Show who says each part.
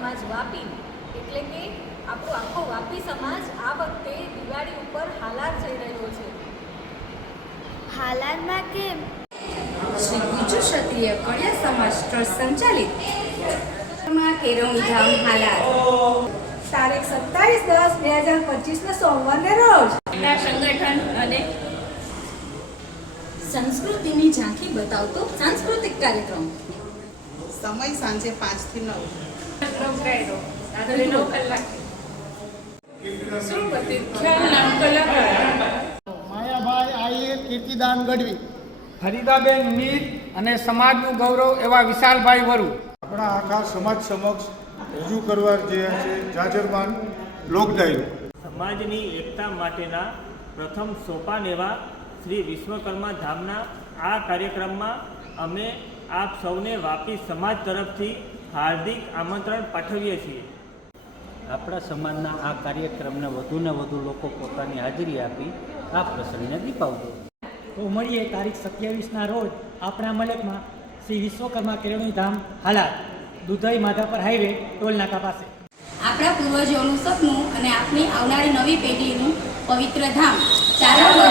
Speaker 1: વાપી એટલે કે આપણો આખો વાપી સમાજ આ વખતે દિવાળી ઉપર હાલાર જઈ રહ્યો છે.
Speaker 2: હાલારમાં કેમ?
Speaker 3: શ્રી બીજુ ક્ષત્રિય કળિયા સમાજ ટ્રસ્ટ સંચાલિત. માં કેળવણી હાલાર.
Speaker 1: તારીખ સત્તાવીસ દસ બે હજાર પચીસના સોમવારને રોજ.
Speaker 3: ના સંગઠન અને સંસ્કૃતિની ઝાંખી બતાવતો સાંસ્કૃતિક કાર્યક્રમ.
Speaker 4: સમય સાંજે પાંચથી નવ
Speaker 3: નવ.
Speaker 5: માયાભાઈ આહિર કીર્તિદાન ગઢવી
Speaker 6: ફરીદાબેન મીર અને સમાજનું ગૌરવ એવા વિશાલભાઈ વરુ.
Speaker 7: આપણા આખા સમાજ સમક્ષ રજૂ કરવા જે છે જાજરમાન લોકડાયરો.
Speaker 8: સમાજની એકતા માટેના પ્રથમ સોપાન એવા શ્રી વિશ્વકર્મા ધામના આ કાર્યક્રમમાં અમે આપ સૌને વાપી સમાજ તરફથી હાર્દિક આમંત્રણ પાઠવીએ છીએ.
Speaker 9: આપણા સમાજના આ કાર્યક્રમને વધુને વધુ લોકો પોતાની હાજરી આપી આ પ્રસંગને દીપાવજો.
Speaker 10: તો મળીએ તારીખ સત્યાવીસના રોજ આપણા મલકમાં શ્રી વિશ્વકર્મા કેળવણી ધામ હાલા દુધઈ માધાપર હાઈવે ટોલ નાકા પાસે.
Speaker 3: આપણા પૂર્વજોનું સપનું અને આપણી આવનારી નવી પેઢીનું પવિત્ર ધામ. ચાલો